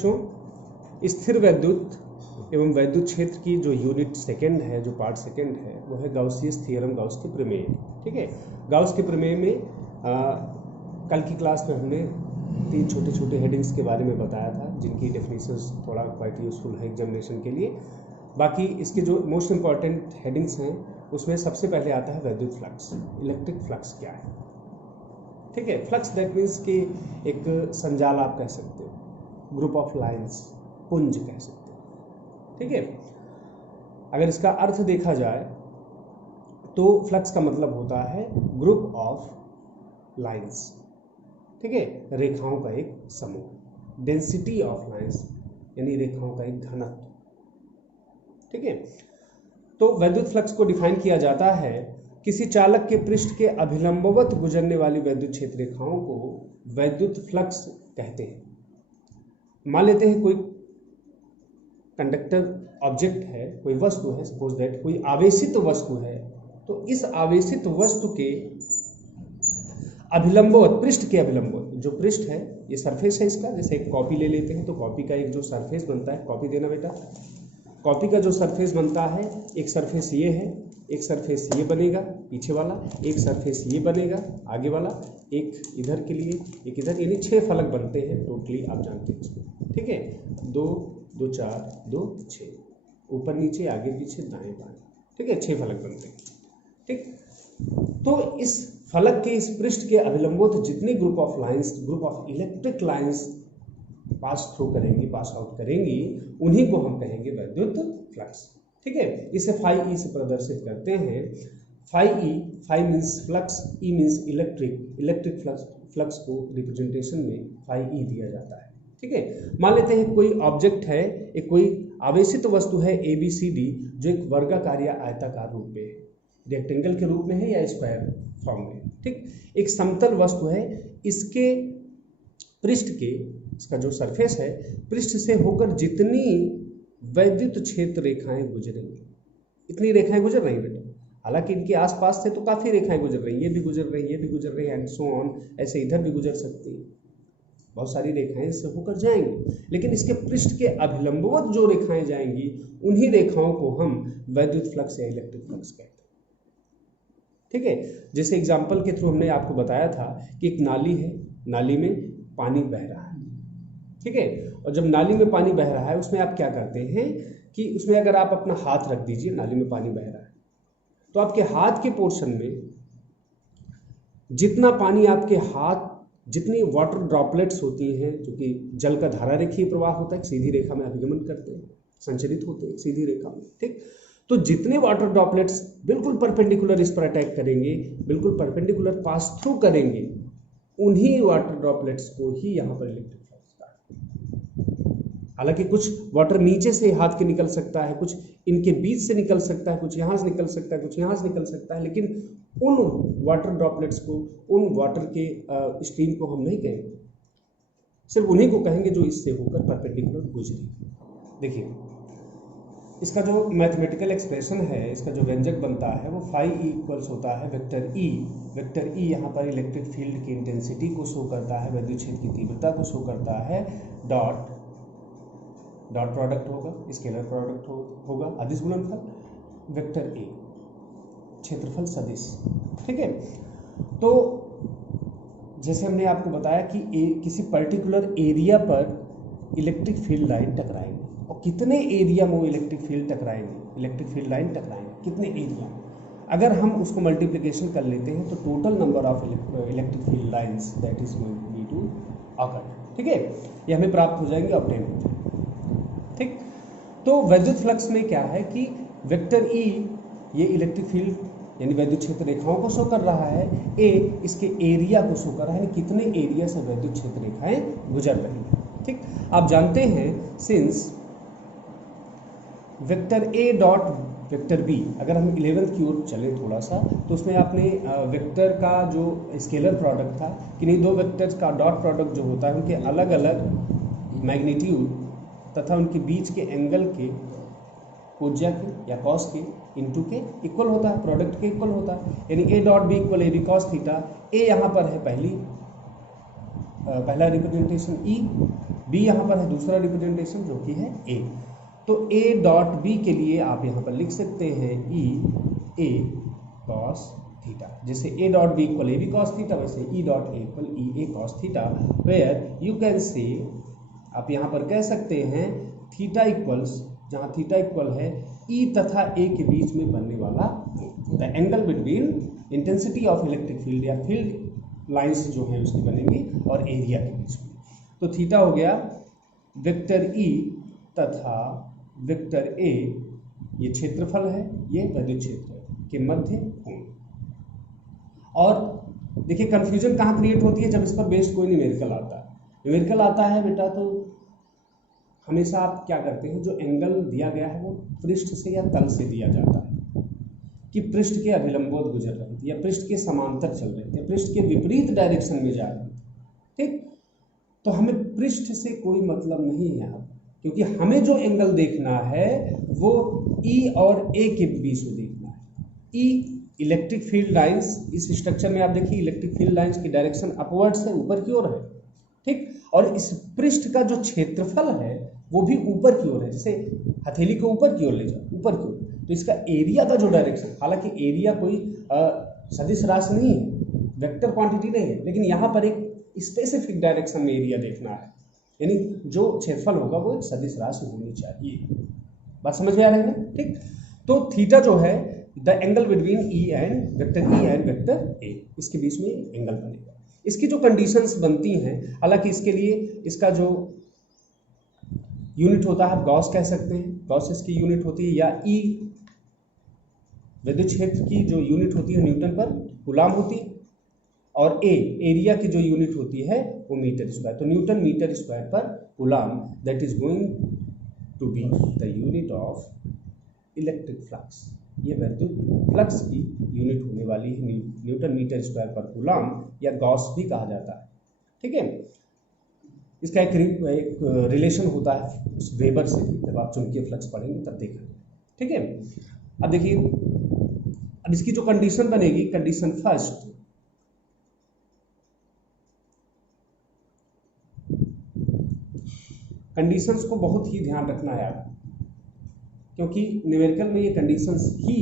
बच्चों, स्थिर वैद्युत एवं वैद्युत क्षेत्र की जो यूनिट सेकंड है, जो पार्ट सेकंड है, वो है गाउसियस थ्योरम, गाउस के प्रमेय। ठीक है, गाउस के प्रमेय में कल की क्लास में हमने 3 छोटे छोटे हेडिंग्स के बारे में बताया था, जिनकी डेफिनेशंस थोड़ा क्वाइट यूजफुल है एग्जामिनेशन के लिए। बाकी इसके जो मोस्ट इंपॉर्टेंट हेडिंग्स हैं, उसमें सबसे पहले आता है वैद्युत फ्लक्स। इलेक्ट्रिक फ्लक्स क्या है? ठीक है, फ्लक्स दैट मीन्स कि एक संजाल आप कह सकते हो, ग्रुप ऑफ लाइंस, पुंज कह सकते हो। ठीक है, अगर इसका अर्थ देखा जाए तो फ्लक्स का मतलब होता है ग्रुप ऑफ लाइंस। ठीक है, रेखाओं का एक समूह, डेंसिटी ऑफ लाइंस यानी रेखाओं का एक घनत्व। ठीक है, तो वैद्युत फ्लक्स को डिफाइन किया जाता है किसी चालक के पृष्ठ के अभिलंबवत गुजरने वाली वैद्युत क्षेत्र रेखाओं को वैद्युत फ्लक्स कहते हैं। मान लेते हैं कोई कंडक्टर ऑब्जेक्ट है, कोई वस्तु है, सपोज दैट कोई आवेशित वस्तु है, तो इस आवेशित वस्तु के अभिलंबवत, पृष्ठ के अभिलंबवत, जो पृष्ठ है, ये सरफेस है इसका, जैसे एक कॉपी ले लेते हैं तो कॉपी का एक जो सरफेस बनता है, कॉपी देना बेटा, कॉपी का जो सरफेस बनता है, एक सरफेस ये है, एक सरफेस ये बनेगा पीछे वाला, एक सरफेस ये बनेगा आगे वाला, एक इधर के लिए, एक इधर, यानी 6 फलक बनते हैं टोटली, आप जानते हैं इसको। ठीक है, 2 2 4 2 6, ऊपर नीचे आगे पीछे दाएं बाएं। ठीक है, 6 फलक बनते हैं। ठीक, तो इस फलक के, इस पृष्ठ के अभिलंबवत जितनी group of lines, group of electric lines pass through करेंगी, पास आउट करेंगी, उन्हीं को हम कहेंगे वैद्युत फ्लक्स। ठीक है, इसे फाई ई से प्रदर्शित करते हैं। Phi E, phi means flux, E means electric, electric flux को रिप्रेजेंटेशन में फाई ई दिया जाता है। ठीक है, मान लेते हैं कोई ऑब्जेक्ट है, एक कोई आवेशित वस्तु है ABCD, जो एक वर्गाकार या आयताकार रूप में है, रेक्टेंगल के रूप में है या स्क्वायर फॉर्म में। ठीक, एक समतल वस्तु है, इसके पृष्ठ के, इसका जो सरफेस है, पृष्ठ से होकर जितनी वैद्युत क्षेत्र रेखाएं गुजरेंगी, इतनी रेखाएं गुजर रही बेटा, हालांकि इनके आसपास से तो काफी रेखाएं गुजर रही हैं, ये भी गुजर रही हैं, ये भी गुजर रही हैं, एंड सो ऑन, ऐसे इधर भी गुजर सकती हैं, बहुत सारी रेखाएं इससे होकर जाएंगी, लेकिन इसके पृष्ठ के अभिलंबवत जो रेखाएं जाएंगी, उन्हीं रेखाओं को हम वैद्युत फ्लक्स या इलेक्ट्रिक फ्लक्स कहते हैं। ठीक है, जैसे एग्जाम्पल के थ्रू हमने आपको बताया था कि एक नाली है, नाली में पानी बह रहा है। ठीक है, और जब नाली में पानी बह रहा है, उसमें आप क्या करते हैं कि उसमें अगर आप अपना हाथ रख दीजिए, नाली में पानी बह रहा है, तो आपके हाथ के पोर्शन में जितना पानी आपके हाथ, जितनी वाटर ड्रॉपलेट्स होती हैं, जो कि जल का धारा रेखीय प्रवाह होता है, सीधी रेखा में अभिगमन करते हैं, संचरित होते हैं सीधी रेखा में। ठीक, तो जितने वाटर ड्रॉपलेट्स बिल्कुल परपेंडिकुलर इस पर अटैक करेंगे, बिल्कुल परपेंडिकुलर पास थ्रू करेंगे, उन्हीं वाटर ड्रॉपलेट्स को ही यहाँ पर इलेक्ट्रिक फ्लक्स का। हालांकि कुछ वाटर नीचे से हाथ के निकल सकता है, कुछ इनके बीच से निकल सकता है, कुछ यहाँ से निकल सकता है, कुछ यहाँ से निकल सकता है, लेकिन उन वाटर ड्रॉपलेट्स को, उन वाटर के स्ट्रीम को हम नहीं कहेंगे, सिर्फ उन्हीं को कहेंगे जो इससे होकर परपेंडिकुलर गुजरी। देखिए, इसका जो मैथमेटिकल एक्सप्रेशन है, इसका जो व्यंजक बनता है, वो फाई ई इक्वल्स होता है वेक्टर ई। वेक्टर ई यहाँ पर इलेक्ट्रिक फील्ड की इंटेंसिटी को शो करता है, वैद्युत क्षेत्र की तीव्रता को शो करता है, डॉट प्रोडक्ट होगा, स्केलर प्रोडक्ट होगा, अदिश गुणनफल, वेक्टर ए क्षेत्रफल सदिश। ठीक है, तो जैसे हमने आपको बताया कि किसी पर्टिकुलर एरिया पर इलेक्ट्रिक फील्ड लाइन टकराएंगे, और कितने एरिया में वो इलेक्ट्रिक फील्ड टकराएंगे, इलेक्ट्रिक फील्ड लाइन टकराएंगे कितने एरिया में, अगर हम उसको मल्टीप्लिकेशन कर लेते हैं तो total number of electric field lines that is going be to occur. ठीक है, ये हमें प्राप्त हो जाएंगे, ऑब्टेन हो जाएंगे। ठीक, तो वैद्युत फ्लक्स में क्या है कि वेक्टर ई ये इलेक्ट्रिक फील्ड यानी वैद्युत क्षेत्र रेखाओं को शो कर रहा है, ए इसके एरिया को शो कर रहा है, कितने एरिया से वैद्युत क्षेत्र रेखाएं गुजर रही हैं। ठीक, आप जानते हैं since vector A dot vector B, अगर हम 11th की ओर चले थोड़ा सा, तो उसमें आपने वेक्टर का जो स्केलर प्रोडक्ट था, किन्हीं दो वेक्टर्स का डॉट प्रोडक्ट जो होता है, उनके अलग अलग मैग्नीट्यूड तथा उनके बीच के एंगल के कोज्या के या कॉस के इनटू के इक्वल होता है, प्रोडक्ट के इक्वल होता है, यानी A dot B equal A B cos theta. A यहाँ पर है पहली पहला रिप्रेजेंटेशन E, B यहाँ पर है दूसरा रिप्रेजेंटेशन जो कि है A। तो A डॉट B के लिए आप यहाँ पर लिख सकते हैं E A cos थीटा। जैसे A dot B equal AB cos theta, वैसे E dot A equal EA cos theta, where you can say आप यहाँ पर कह सकते हैं थीटा इक्वल्स, जहाँ थीटा इक्वल है E तथा A के बीच में बनने वाला the angle between intensity of electric field या फील्ड लाइंस जो है उसकी बनेंगी और एरिया के बीच में। तो थीटा हो गया वेक्टर E तथा वेक्टर A, ये क्षेत्रफल है, ये विद्युत क्षेत्र के मध्य कोण। और देखिए कंफ्यूजन कहाँ क्रिएट होती है, जब इस पर बेस्ड कोई न्यूमेरिकल आता है। न्यूमेरिकल आता है बेटा तो हमेशा आप क्या करते हैं, जो एंगल दिया गया है वो पृष्ठ से या तल से दिया जाता है कि पृष्ठ के अभिलंबवत गुजर रही थी या पृष्ठ के समांतर चल रही थी या पृष्ठ के विपरीत डायरेक्शन में जा रही थी। ठीक, तो हमें पृष्ठ से कोई मतलब नहीं है यहाँ, क्योंकि हमें जो एंगल देखना है वो E और A के बीच में देखना है। E इलेक्ट्रिक फील्ड लाइंस, इस स्ट्रक्चर में आप देखिए इलेक्ट्रिक फील्ड लाइंस की डायरेक्शन अपवर्ड से ऊपर की ओर है। ठीक, और इस पृष्ठ का जो क्षेत्रफल है वो भी ऊपर की ओर है, जैसे हथेली को ऊपर की ओर ले जाओ, ऊपर की ओर। तो इसका एरिया का जो डायरेक्शन, हालांकि एरिया कोई सदिश राशि नहीं है, वेक्टर क्वांटिटी नहीं है, लेकिन यहाँ पर एक स्पेसिफिक डायरेक्शन में एरिया देखना है, यानी जो क्षेत्रफल होगा वो एक सदिश राशि होनी चाहिए। बात समझ में आ रही है? ठीक, तो थीटा जो है the angle between E and vector A, इसके बीच में एंगल बनेगा। इसकी जो कंडीशंस बनती हैं, हालांकि इसके लिए इसका जो यूनिट होता है आप गॉस कह सकते हैं, गॉस इसकी यूनिट होती है, या E विद्युत क्षेत्र की जो यूनिट होती है न्यूटन पर कूलाम होती है, और A एरिया की जो यूनिट होती है वो मीटर स्क्वायर। तो न्यूटन मीटर स्क्वायर पर coulomb, that is going to be the unit of electric flux. ये विद्युत फ्लक्स की यूनिट होने वाली है न्यूटन मीटर स्क्वायर पर कूलाम, या गॉस भी कहा जाता है। ठीक है, इसका एक रिलेशन होता है उस वेबर से, जब आप चुंबकीय फ्लक्स पढ़ेंगे तब देखेंगे। ठीक है, अब देखिए, अब इसकी जो कंडीशन बनेगी, कंडीशन फर्स्ट, कंडीशंस को बहुत ही ध्यान रखना है आप, क्योंकि न्यूमेरिकल में ये कंडीशंस ही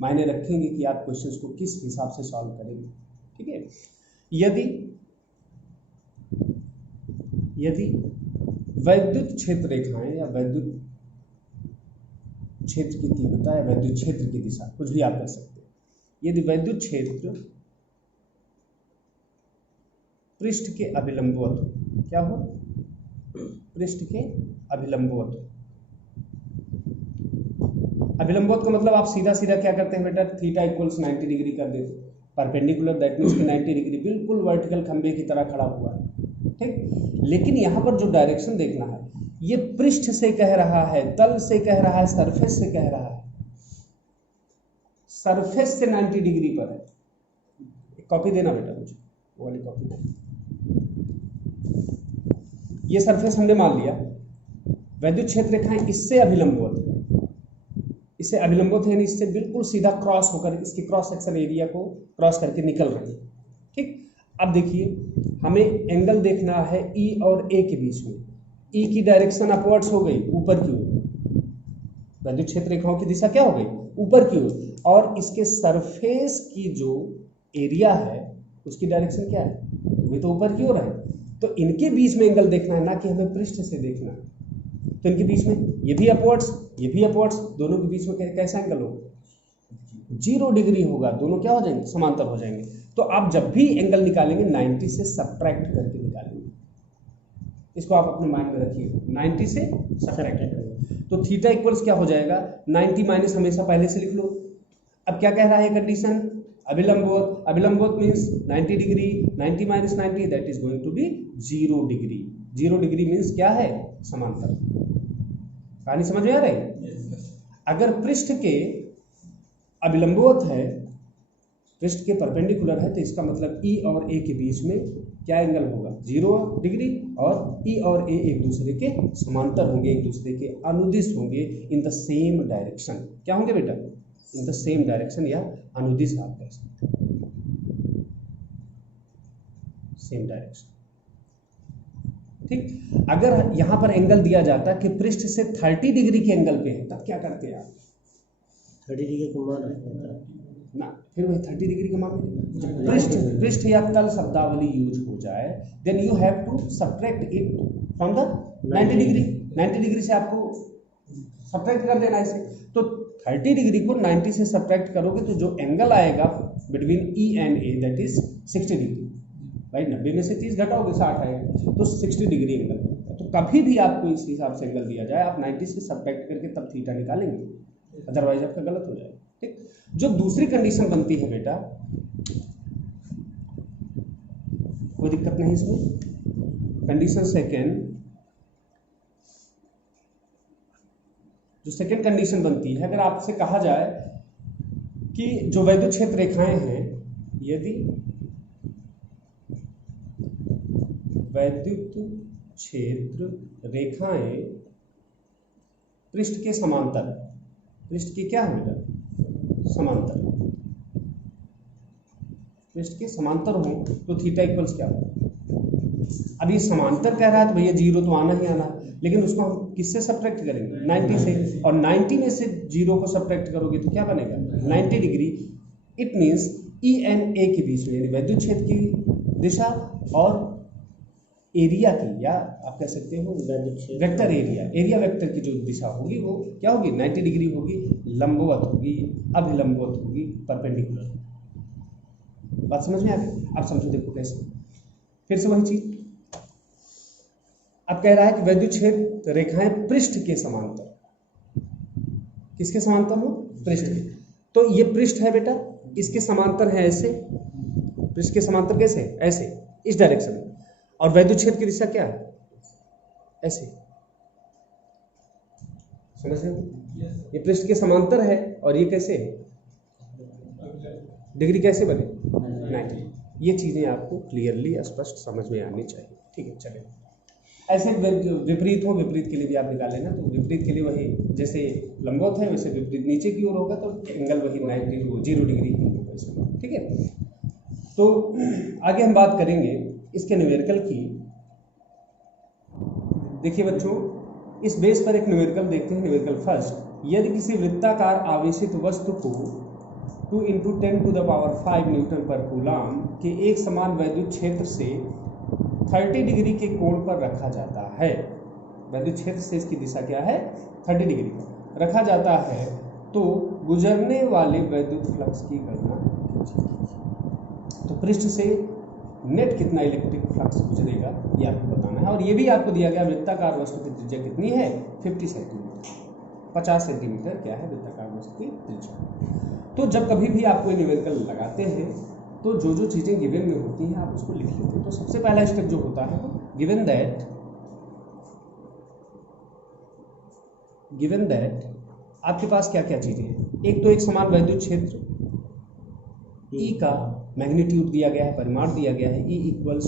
मायने रखेंगे कि आप क्वेश्चंस को किस हिसाब से सॉल्व करेंगे। ठीक है, यदि वैद्युत क्षेत्र रेखाएं या वैद्युत क्षेत्र की तीव्रता या वैद्युत क्षेत्र की दिशा, कुछ भी आप कर सकते हैं, यदि वैद्युत क्षेत्र पृष्ठ के अभिलंबवत हो, क्या हो, पृष्ठ के अभिलंबवत हो। अभिलंबवत का मतलब आप सीधा सीधा क्या करते हैं बेटा, थीटा इक्वल्स 90 डिग्री कर देते। परपेंडिकुलर दैट मीन्स 90 डिग्री बिल्कुल वर्टिकल खंबे की तरह खड़ा हुआ है। ठीक, लेकिन यहाँ पर जो डायरेक्शन देखना है, ये पृष्ठ से कह रहा है, तल से कह रहा है, सरफेस से कह रहा है, सरफेस से 90 डिग्री पर है। एक कॉपी देना बेटा मुझे, वो वाली कॉपी देना। ये सरफेस हमने मान लिया, वैद्युत क्षेत्र रेखाएं इससे अभिलंबवत है, इससे अभिलंबवत है, यानी इससे बिल्कुल सीधा क्रॉस होकर इसकी क्रॉस सेक्शन एरिया को क्रॉस करके निकल रही है। ठीक, अब देखिए हमें एंगल देखना है E और A के बीच में। E की डायरेक्शन अपवर्ड्स हो गई, ऊपर की ओर, वैद्युत क्षेत्र रेखाओं की दिशा क्या हो गई, ऊपर की ओर, और इसके सरफेस की जो एरिया है उसकी डायरेक्शन क्या है, वो तो ऊपर की ओर है। तो इनके बीच में एंगल देखना है, ना कि हमें पृष्ठ से देखना है। तो इनके बीच में ये भी अपवर्ड्स, ये भी अपवर्ड्स, दोनों के बीच में कैसा एंगल होगा, 0 डिग्री होगा, दोनों क्या हो जाएंगे, समांतर हो जाएंगे। तो आप जब भी एंगल निकालेंगे 90 से सब्ट्रैक्ट करके निकालेंगे, इसको आप अपने माइंड में रखिए, 90 से सब्ट्रैक्ट करेंगे। तो थीटा इक्वल्स क्या हो जाएगा, 90 माइनस हमेशा पहले से लिख लो। अब क्या कह रहा है कंडीशन, अभिलंबवत, अभिलंबवत means 90 degree, 90 minus 90 that is going to be 0 degree. 0 degree means क्या है, समांतर। कहानी समझ में आ रही है? अगर पृष्ठ के अभिलंबवत है, पृष्ठ के परपेंडिकुलर है, तो इसका मतलब E और A के बीच में क्या एंगल होगा, 0 डिग्री, और E और A एक दूसरे के समांतर होंगे, एक दूसरे के अनुदिश होंगे, इन द सेम डायरेक्शन। क्या होंगे बेटा, इन द सेम डायरेक्शन, या अनुदिश आप कह सकते हैं, सेम डायरेक्शन। ठीक। अगर यहाँ पर एंगल दिया जाता कि पृष्ठ से 30 डिग्री के एंगल पे है, तब क्या करते हैं आप? 30 डिग्री का मान रखता है ना, फिर वही 30 डिग्री का मान पृष्ठ या तल शब्दावली यूज हो जाए, then you have to subtract it from the 90 degree. 90 degree से आपको सब्ट्रैक्ट कर देना इसे। तो 30 डिग्री को 90 से सब्ट्रैक्ट करोगे तो जो एंगल आएगा between E and A, that is 60 degree. भाई 90 में से 30 घटाओगे 60 आएगा, तो 60 डिग्री एंगल। तो कभी भी आपको इस हिसाब से एंगल दिया जाए, आप 90 से सब्ट्रैक्ट करके तब थीटा निकालेंगे, अदरवाइज आपका गलत हो जाएगा। ठीक। जो दूसरी कंडीशन बनती है बेटा, कोई दिक्कत नहीं इसमें। कंडीशन सेकेंड, जो सेकेंड कंडीशन बनती है, अगर आपसे कहा जाए कि जो वैद्युत क्षेत्र रेखाएं हैं, यदि वैद्युत क्षेत्र रेखाएं पृष्ठ के समांतर, पृष्ठ के क्या है बेटा? समांतर, पृष्ठ के समांतर हो तो थीटा इक्वल्स क्या हो? अब ये समांतर कह रहा है तो भैया जीरो तो आना ही आना है, लेकिन उसको हम किससे सब्ट्रैक्ट करेंगे? 90 से। और 90 में से जीरो को सब्ट्रैक्ट करोगे तो क्या बनेगा? 90 degree. It means E and A के बीच में, यानी वैद्युत क्षेत्र की दिशा और एरिया की, या आप कह सकते हो वेक्टर एरिया वेक्टर की जो दिशा होगी वो क्या होगी? 90 डिग्री होगी, लंबवत होगी, अभिलंबवत होगी, परपेंडिकुलर। बात समझ में आ गई? आप समझो, देखो कैसे। फिर से वही चीज, अब कह रहा है कि वैद्युत क्षेत्र रेखाएं पृष्ठ के समांतर, किसके समांतर हो? पृष्ठ के। तो ये पृष्ठ है बेटा, इसके समांतर है ऐसे, पृष्ठ के समांतर कैसे? ऐसे, इस डायरेक्शन में। और वैद्युत क्षेत्र की दिशा क्या है? ऐसे। समझ रहे हो? ये पृष्ठ के समांतर है और ये कैसे है? डिग्री कैसे बने? 90। ये चीजें आपको क्लियरली स्पष्ट समझ में आनी चाहिए। ठीक है, चलिए। ऐसे विपरीत हो, विपरीत के लिए भी आप निकाल लेना। तो विपरीत के लिए वही, जैसे लंबवत है वैसे विपरीत नीचे की ओर होगा, तो एंगल वही 0 डिग्री होगा इसमें। ठीक है। तो आगे हम बात करेंगे इसके न्यूमेरिकल की। देखिए बच्चों, इस बेस पर एक न्यूमेरिकल देखते हैं। न्यूमेरिकल फर्स्ट, यदि किसी वृत्ताकार आवेशित वस्तु को 2 × 10⁵ न्यूटन पर कूलाम के एक समान वैद्युत क्षेत्र से 30 डिग्री के कोण पर रखा जाता है। वैद्युत क्षेत्र से इसकी दिशा क्या है? 30 डिग्री रखा जाता है, तो गुजरने वाले वैद्युत फ्लक्स की गणना कीजिए। तो पृष्ठ से नेट कितना इलेक्ट्रिक फ्लक्स गुजरेगा ये आपको बताना है। और ये भी आपको दिया गया वृत्ताकार वस्तु की त्रिज्या कितनी है? 50 सेंटीमीटर। 50 सेंटीमीटर क्या है वृत्ताकार वस्तु की त्रिज्या। तो जब कभी भी आपको न्यूमेरिकल लगाते हैं तो जो जो चीज़ें गिवन में होती हैं आप उसको लिख लेते हैं। तो सबसे पहला स्टेप जो होता है, गिवन दैट आपके पास क्या क्या चीज़ें हैं। एक तो एक समान वैद्युत क्षेत्र E का मैग्नीट्यूड दिया गया है, परिमाण दिया गया है, E = 2 ×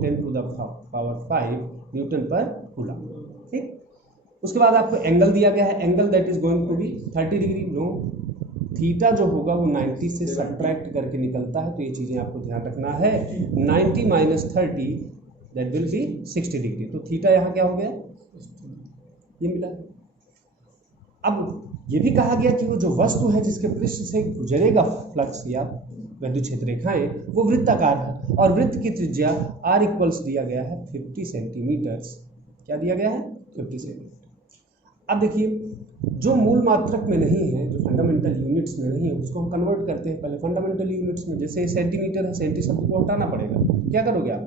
10⁵ न्यूटन पर कूलम। ठीक। उसके बाद आपको एंगल दिया गया है, angle that is going to be 30 degree. No, theta जो होगा वो 90 से सब्ट्रैक्ट करके निकलता है, तो ये चीज़ें आपको ध्यान रखना है। 90 - 30 दैट विल बी 60 डिग्री। तो थीटा यहाँ क्या हो गया? ये मिला। अब ये भी कहा गया कि वो जो वस्तु है जिसके पृष्ठ से गुजरेगा फ्लक्स या वैद्युत क्षेत्र रेखाएं, वो वृत्ताकार है और वृत्त की त्रिज्या r = दिया गया है 50 सेंटीमीटर। क्या दिया गया है? 50 सेंटीमीटर। अब देखिए, जो मूल मात्रक में नहीं है, जो फंडामेंटल यूनिट्स में नहीं है, उसको हम कन्वर्ट करते हैं पहले फंडामेंटल यूनिट्स में। जैसे सेंटीमीटर है, सेंटी शब्द को हटाना पड़ेगा। क्या करोगे आप?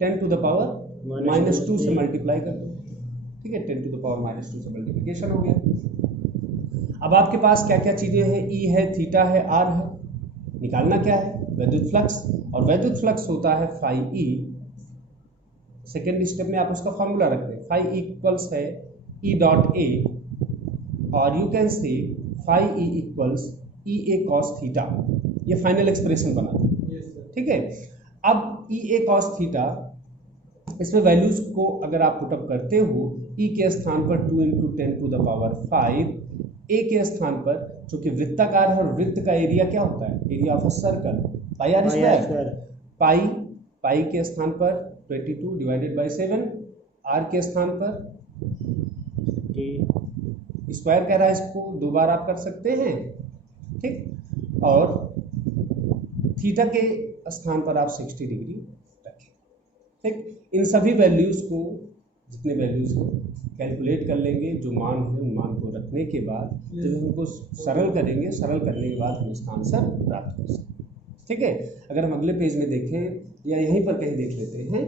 10⁻⁻2 से मल्टीप्लाई कर दो। ठीक है, 10⁻⁻2 से मल्टीप्लिकेशन हो गया। अब आपके पास क्या क्या चीज़ें हैं? E है, थीटा है, R है। निकालना क्या है? वैद्युत फ्लक्स। और वैद्युत फ्लक्स होता है φE। सेकेंड स्टेप में आप उसका फॉर्मूला रखते हैं। φE = है E.A और यू कैन से φE = EA cos थीटा। ये फाइनल एक्सप्रेशन बना। ठीक है। अब EA cos थीटा, इसमें वैल्यूज को अगर आप पुटअप करते हो, E के स्थान पर 2 × 10⁵, A के स्थान पर, जो कि वृत्ताकार है और वृत्त का एरिया क्या होता है? Area of a circle, πr²। पाई के स्थान पर 22 डिवाइडेड बाई 7, r के स्थान पर स्क्वायर कह रहा है, इसको 2 बार आप कर सकते हैं, ठीक। और थीटा के स्थान पर आप 60 डिग्री रखें, ठीक। इन सभी वैल्यूज़ को, जितने वैल्यूज़ को कैलकुलेट कर लेंगे, जो मान है उन मान को रखने के बाद जब हम उनको सरल करेंगे, सरल करने के बाद हम इसका आंसर प्राप्त कर सकते हैं, ठीक है। अगर हम अगले पेज में देखें या यहीं पर कहीं देख लेते हैं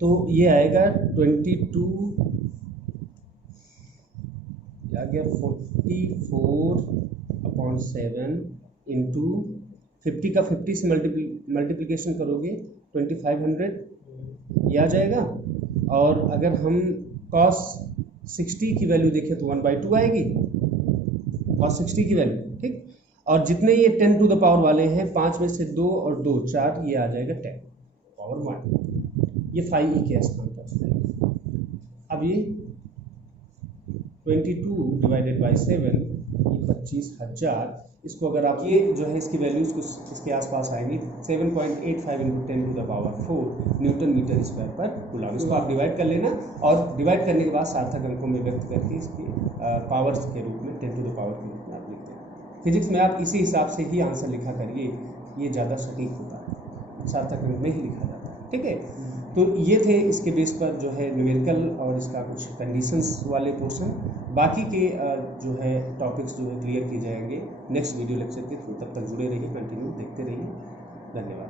तो ये आएगा 44/7 इंटू 50 का 50 से मल्टीप्लिकेशन करोगे 2500 ये आ जाएगा। और अगर हम cos 60 की वैल्यू देखें तो 1/2 आएगी cos 60 की वैल्यू, ठीक। और जितने ये 10 टू द पावर वाले हैं, 5 में से 2 और 2 4, ये आ जाएगा 10 पावर 1, ये 5e के स्थान पर। अब ये 22 डिवाइडेड बाई 7, ये 25,000, इसको अगर आप ये जो है इसकी वैल्यूज़ कुछ इसके आसपास आएंगी, 7.85 into 10 to the power 4 newton metre square पर कूलम। इसको आप डिवाइड कर लेना और डिवाइड करने के बाद सार्थक अंकों में व्यक्त करके इसकी पावर्स के रूप में 10 टू द पावर के रूप में आप लिख दें। फिजिक्स में आप इसी हिसाब से ही आंसर लिखा करिए, ये ज़्यादा सटीक होता है, सार्थक अंक में ही लिखा जाता है, ठीक है। तो ये थे इसके बेस पर जो है न्यूमेरिकल और इसका कुछ कंडीशंस वाले पोर्शन। बाकी के जो है टॉपिक्स जो है क्लियर किए जाएंगे नेक्स्ट वीडियो लेक्चर के थ्रू। तब तक जुड़े रहिए, कंटिन्यू देखते रहिए। धन्यवाद।